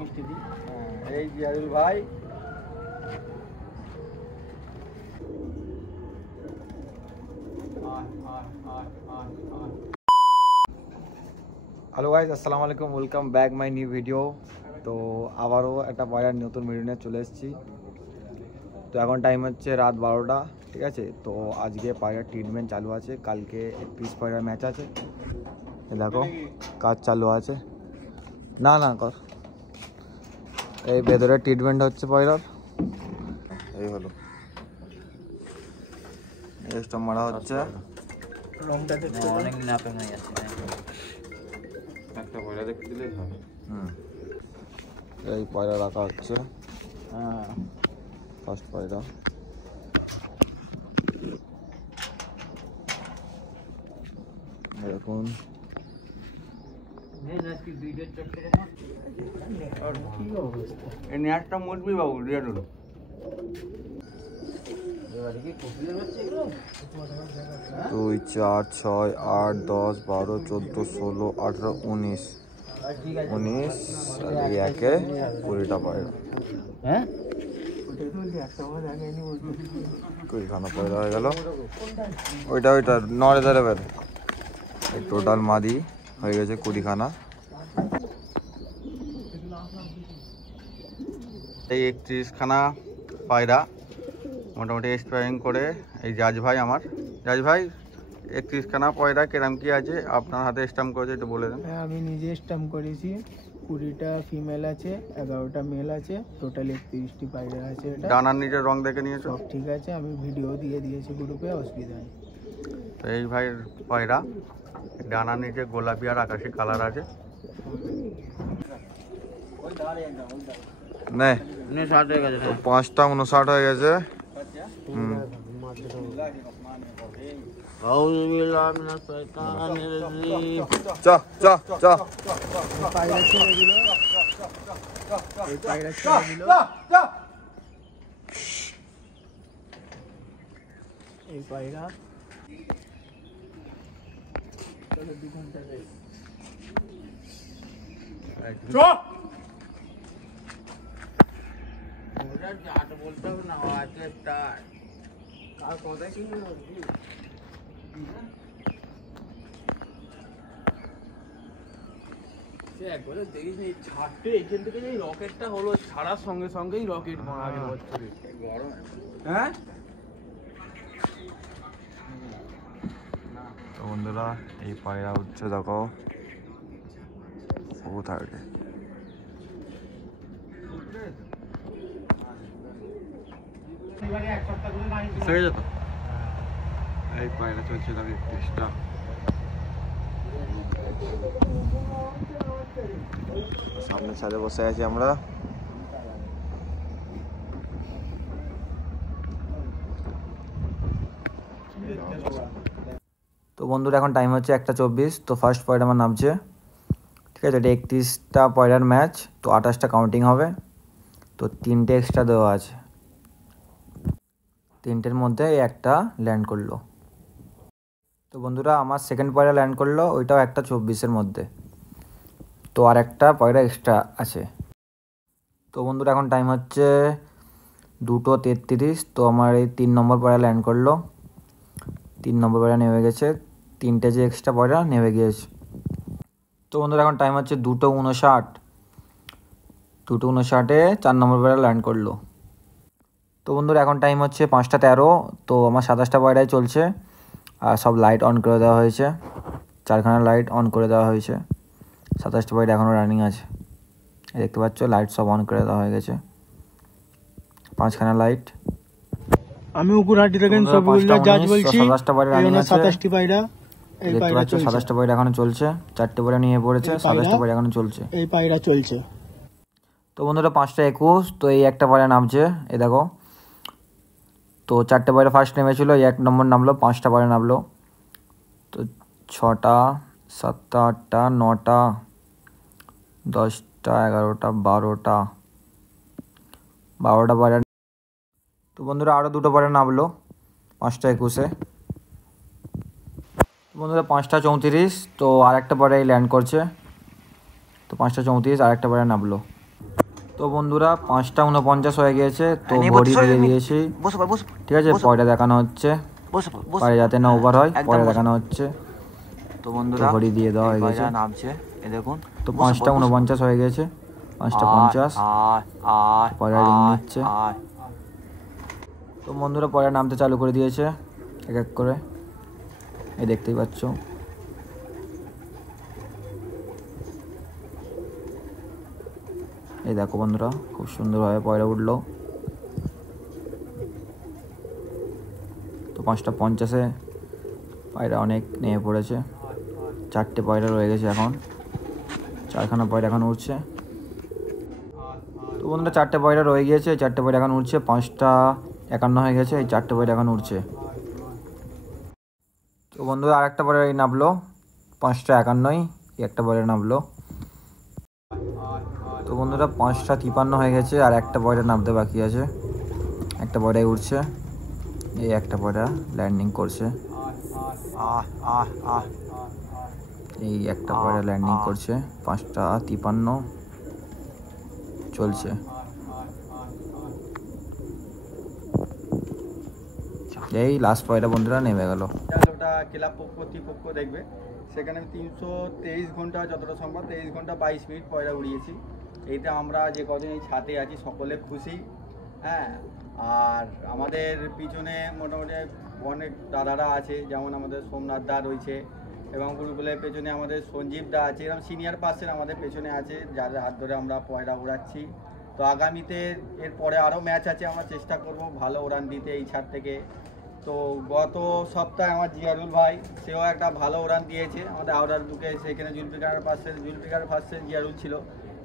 মিষ্টি দিই। এই জিয়ারুল ভাই হ্যালো গাইজ, আসসালামু আলাইকুম, welcome back my new video. তো আবারও একটা পয়লার নতুন ভিডিও নিয়ে চলে এসেছি। তো এখন টাইম হচ্ছে রাত 12টা, ঠিক আছে। তো আজকে পয়লার ট্রিটমেন্ট চালু আছে, কালকে 31 পয়লার ম্যাচ আছে। দেখো কাজ চালু আছে, না না কর, এই ভেতরে ট্রিটমেন্ট হচ্ছে পয়লার। এই হলো স্টপ মারা হচ্ছে, অনেক নাপে হয়ে যাচ্ছে। একটা পয়লা দেখতে দিলেই হবে। এই পয়লা রাখা হচ্ছে, হ্যাঁ ফার্স্ট পয়লা। দেখুন নেটটা মুটবি বাবু, রেড হলো 2 4 6 8 10 12 14 16 18 19 19 আর একে 20টা পয়লা। হ্যাঁ 20খানা পয়লা হয়ে গেল। ওইটা নড়ে ধরে বের, এই টোটাল মাদি হয়ে গেছে 20খানা। এই 31খানা পায়রা মোটামুটি এক্সপায়ারিং করে এই জাজ ভাই, আমার জাজ ভাই 31খানা পয়রা কিরম কি আছে আপনার হাতে স্ট্যাম্প করেছে একটু বলে দেন। হ্যাঁ, আমি নিজে স্ট্যাম্প করেছি। 20টা ফিমেল আছে, 11টা মেল আছে, টোটাল 31টি পায়রা আছে। এটা ডানার নিচের রং দেখে নিয়েছো? সব ঠিক আছে, আমি ভিডিও দিয়ে দিয়েছি গ্রুপে, অসুবিধা নেই। তো এই ভাইয়ের পয়রা ডানার নিচে গোলাপি আর আকাশি কালার আছে। নে 59 হয়ে গেছে। 5টা 59 হয়ে গেছে। পায়রা ছেড়ে দিল, এই পায়রা ছেড়ে দিল, এই পায়রা চলো 2 ঘন্টা যাই। বলতে হবে না, আজকে স্টার্ট আর কথা কি একবারে দেখিস নি ছাড়তে, এখান থেকে যে রকেটটা হলো, ছাড়ার সঙ্গে সঙ্গেই রকেট আগের বছরে গরম। হ্যাঁ তো বন্ধুরা এই পায়রা হচ্ছে, দেখো ও থাকে এই পায়রা চলছে, দেখো 31টা। সামনের ছাদে বসে আছি আমরা। তো বন্ধুরা এখন টাইম হচ্ছে 1:24। তো ফার্স্ট পয়লা আমার নামছে, ঠিক আছে। এটা 31টা পয়লার ম্যাচ, তো 28টা কাউন্টিং হবে। তো 3টে এক্সট্রা দেওয়া আছে, 3টের মধ্যে একটা ল্যান্ড করলো। তো বন্ধুরা আমার সেকেন্ড পয়লা ল্যান্ড করলো, ওইটাও 1:24-এর মধ্যে। তো আর একটা পয়লা এক্সট্রা আছে। তো বন্ধুরা এখন টাইম হচ্ছে 2:33। তো আমার এই 3 নম্বর পয়লা ল্যান্ড করলো, 3 নম্বর পয়লা নেমে গেছে, 3টে যে এক্সট্রা পয়লা নেমে গিয়েছে। তো বন্ধুরা এখন টাইম হচ্ছে 2:59। 2:59-এ 4 নম্বর পয়লা ল্যান্ড করলো। তো বন্ধুরা এখন টাইম হচ্ছে 5:13। তো আমার 27টা পয়লায় চলছে, আর সব লাইট অন করে দেওয়া হয়েছে, 4খানা লাইট অন করে দেওয়া হয়েছে। 27টা পয়লা এখনও রানিং আছে, দেখতে পাচ্ছ লাইট সব অন করে দেওয়া হয়ে গেছে, 5খানা লাইট। আমি উকুরহাটি থেকে সবগুলো জাজ বলছি। 27টা পয়লা রানিং আছে, 27টি পায়রা, এই দেখতে পায়রা পাচ্ছ চলছে। 27টা পয়লা এখনো চলছে, 4টে পয়লা নিয়ে পড়েছে, 27টা পয়লা এখনো চলছে। এই পায়রা চলছে। তো বন্ধুরা 5:21। তো এই একটা পয়লা নামছে, এই দেখো। তো 4টে পয়লা ফার্স্ট নেমেছিল, এই 1 নম্বর নামলো, 5টা পয়লা নামলো। তো 6টা 7টা 8টা 9টা 10টা 11টা 12টা পয়লা। তো বন্ধুরা আরও 2টো পয়লা নামলো 5:21-এ। বন্ধুরা 5:34। তো আর একটা পয়লা ল্যান্ড করছে, তো 5:34 আর একটা পয়লা নামলো। তো বন্ধুরা 5:49 হয়ে গিয়েছে, তো ঘড়ি দিয়ে দিয়েছি, ঠিক আছে। পয়টা দেখানো হচ্ছে, পরে যাতে না ওভার হয়, পরে দেখানো হচ্ছে। তো বন্ধুরা ঘড়ি দিয়ে দেওয়া হয়ে গেছে, নামছে এই দেখুন। তো 5:49 হয়ে গেছে, 5:50, পয়রা রিং নিচ্ছে। তো বন্ধুরা পয়রা নামতে চালু করে দিয়েছে এক এক করে, এই দেখতেই পাচ্ছ। এই দেখো বন্ধুরা খুব সুন্দরভাবে পয়রা উঠলো। তো 5:50 পয়রা অনেক নেমে পড়েছে, 4টে পয়রা রয়ে গেছে এখন, 4খানা পয়রা এখন উঠছে। তো বন্ধুরা 4টে পয়রা রয়ে গিয়েছে, 4টে পয়রা এখন উঠছে। 5:51 হয়ে গেছে, এই 4টে পয়রা এখন উঠছে। তো বন্ধুরা আর একটা পয়রা নামলো, 5:51, একটা পয়রা নামলো। তো বন্ধুরা 5:53 হয়ে গেছে, আর একটা পয়রা নামতে বাকি আছে, একটা পয়রাই উঠছে। এই একটা পয়রা ল্যান্ডিং করছে, এই একটা পয়রা ল্যান্ডিং করছে। 5:53 চলছে। এই লাস্ট পয়রা বন্ধুরা নেমে গেল। ওটা ক্লাব কর্তৃপক্ষ দেখবে, সেখানে আমি 323 ঘন্টা যতটা সম্ভব 23 ঘন্টা 22 মিনিট পয়রা উড়িয়েছি। এইতে আমরা যে কদিন এই ছাদে আছি সকলে খুশি। হ্যাঁ, আর আমাদের পিছনে মোটামুটি অনেক দাদারা আছে, যেমন আমাদের সোমনাথ দা রয়েছে, এবং গুরুকুলের পেছনে আমাদের সঞ্জীব দা আছে, এরকম সিনিয়র পার্সন আমাদের পেছনে আছে, যাদের হাত ধরে আমরা পয়রা উড়াচ্ছি। তো আগামীতে এরপরে আরও ম্যাচ আছে, আমরা চেষ্টা করব ভালো উড়ান দিতে এই ছাদ থেকে। তো গত সপ্তাহে আমার জিয়ারুল ভাই, সেও একটা ভালো উড়ান দিয়েছে আমাদের হাওড়ার বুকে, সেখানে জুলফিকার ভার্সেস জিয়ারুল ছিল,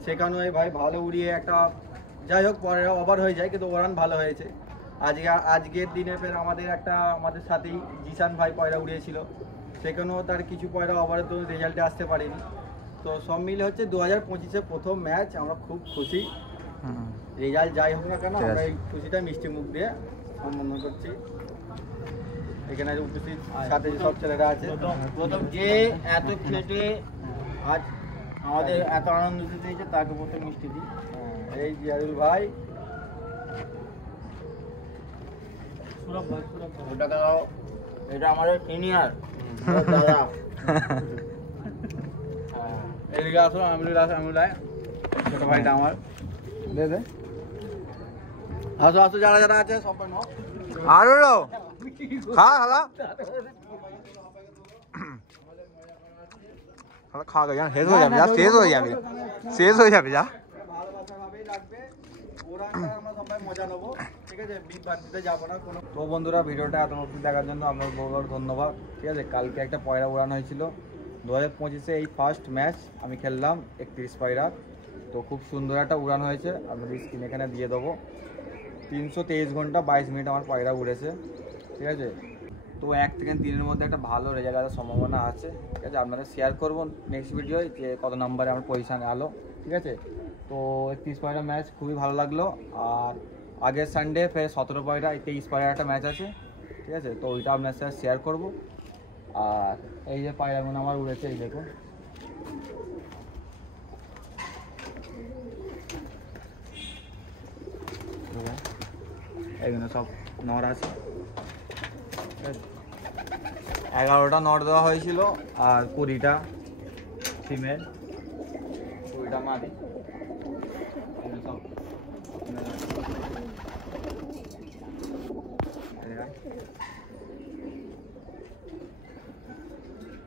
সেখানেও এই ভাই ভালো উড়িয়ে একটা, যাই হোক পরে ওভার হয়ে যায় কিন্তু উড়ান ভালো হয়েছে। আজকের দিনে ফের আমাদের সাথেই জিসান ভাই পয়রা উড়িয়েছিল, সেখানেও তার কিছু পয়রা ওভারের তো রেজাল্টে আসতে পারেনি। তো সব মিলে হচ্ছে 2025-এ প্রথম ম্যাচ, আমরা খুব খুশি। রেজাল্ট যাই হোক না কেন, আমরা এই খুশিটা মিষ্টি মুখ দিয়ে সম্বোধন করছি। এখানে উপস্থিত সাথে সব ছেলেরা আছে, প্রথম যে এত খেটে আজ আমাদের এত আনন্দ দিয়েছে তাকে প্রথম মিষ্টি দিই। এই জিয়ারুল ভাই, ওটাকে দাও, এটা আমাদের সিনিয়র দাদা। এদিকে আসো, আমরুলাই ছোট ভাইটা আমার, দে দে, আসো আসো, যারা যারা আছে সবাই নাও। আরো খা খালা খা গে, শেষ হয়ে যাবে, শেষ হয়ে যাবে যা। ভালোবাসাভাবেই রাখবে, ওরা আমরা সবাই মজা নেবো, ঠিক আছে, বিট বাড়িতে যাবো না কোনো। তো বন্ধুরা ভিডিওটা এত অবধি দেখার জন্য আপনার বহু বহু ধন্যবাদ, ঠিক আছে। কালকে একটা পয়রা উড়ানো হয়েছিল, 2025-এ এই ফার্স্ট ম্যাচ আমি খেললাম 31 পয়রা। তো খুব সুন্দর একটা উড়ান হয়েছে, আপনাদের স্ক্রিন এখানে দিয়ে দেবো। 323 ঘন্টা 22 মিনিট আমার পয়রা উড়েছে, ঠিক আছে। তো 1 থেকে 3-এর মধ্যে একটা ভালো রেজাল্ট আসার সম্ভাবনা আছে, ঠিক আছে। আপনাদের শেয়ার করবো নেক্সট ভিডিও যে কত নাম্বারে আমার পজিশানে আলো, ঠিক আছে। তো 31 পয়রা ম্যাচ খুবই ভালো লাগলো। আর আগের সানডে ফের 17 পয়রা 23 পয়রা একটা ম্যাচ আছে, ঠিক আছে। তো ওইটা আপনার সাথে শেয়ার করবো। আর এই যে পায়রাগুলো আমার উড়েছে, এই দেখুন, এইগুলো সব নর আছে, 11টা নর দেওয়া হয়েছিল, আর 20টা ফিমেল, 20টা মাদি। সব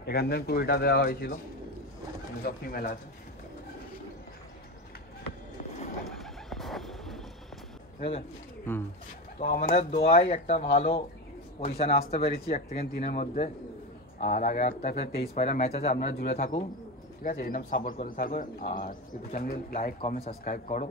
এখান থেকে 20টা দেওয়া হয়েছিল, সব ফিমেল আছে, ঠিক আছে। তো আমাদের দোয়াই একটা ভালো পজিশানে আসতে পেরেছি 1 থেকে 3-এর মধ্যে। আর আগে একটা ফের 23 পয়লা ম্যাচ আছে, আপনারা জুড়ে থাকুন, ঠিক আছে। এরকম সাপোর্ট করতে থাকো, আর ইউটিউব চ্যানেলে লাইক কমেন্ট সাবস্ক্রাইব করো।